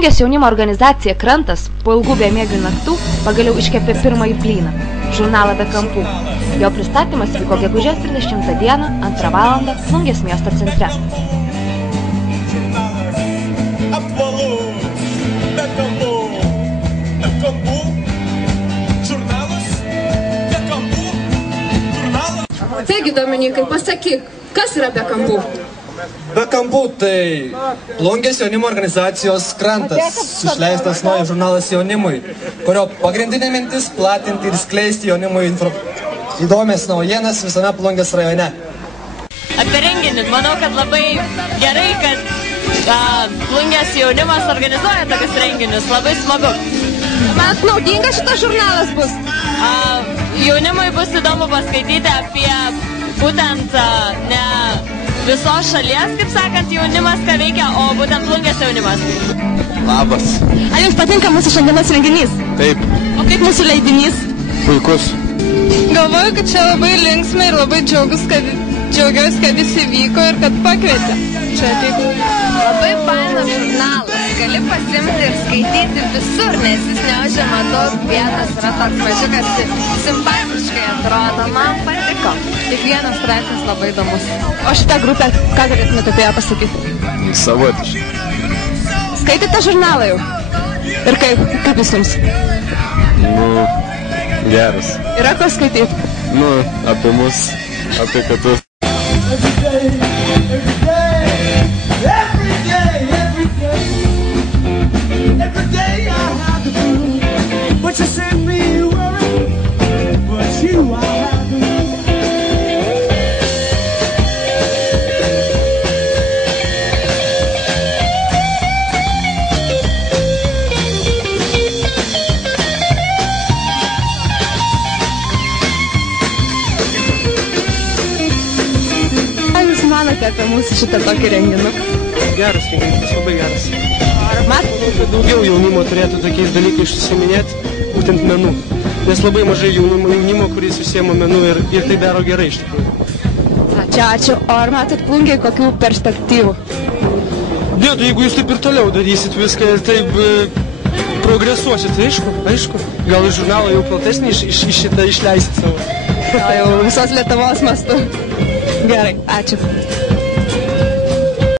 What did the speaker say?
Plungės jaunimo organizacija Krantas po ilgų bemiegių naktų pagaliau iškepė pirmąjį blyną – žurnalą be kampų. Jo pristatymas vyko gegužės 30 dieną, 2 valandą Plungės miesto centre. Taigi, Dominikai, pasakyk, kas yra be kampų? Be kampų tai Plungės jaunimo organizacijos Krantas, išleistas naujas žurnalas jaunimui, kurio pagrindinė mintis platinti ir skleisti jaunimui įdomias naujienas visame Plungės rajone. Apie renginį, manau, kad labai gerai, kad Plungės jaunimas organizuoja tokius renginius, labai smagu. Man naudingas šitas žurnalas bus? Jaunimui bus įdomu paskaityti apie būtent ne visos šalies, kaip sakant, jaunimas, ką veikia, o būtent Plungės jaunimas. Labas. Ar jums patinka mūsų šiandienos renginys? Taip. O kaip mūsų leidinys? Puikus. Galvoju, kad čia labai linksma ir labai džiaugiuosi, kad jis įvyko ir kad pakvietė. Čia ateiti. Labai fainas žurnalas. Gali pasimti ir skaityti visur, nes jis neužima daug vietos, yra toks mažiukas, simpatiškai atrodo. Man patiko. Kiekvienas straipsnis labai įdomus. O šitą grupę, ką galėtumėte apie ją pasakyti? Savotiškai. Skaitėte žurnalą jau? Ir kaip jis jums? Geras. Yra ko skaityti? Apie mus, apie kitus. Manote apie mūsų šitą tokį renginį? Geras renginys, labai geras. Daugiau jaunimo turėtų tokiais dalykais užsiiminėti, būtent menu. Nes labai mažai jaunimo, kuris užsiema menu ir tai daro gerai iš tikrųjų. Ačiū. O ar matot Plungėj kokių perspektyvų? Ne, jeigu jūs taip ir toliau darysit viską ir taip progresuosit, aišku. Gal iš žurnalo jau platesnį iš šitą išleisit savo. Jau visos Lietuvos mastu. Gerai, ačiū.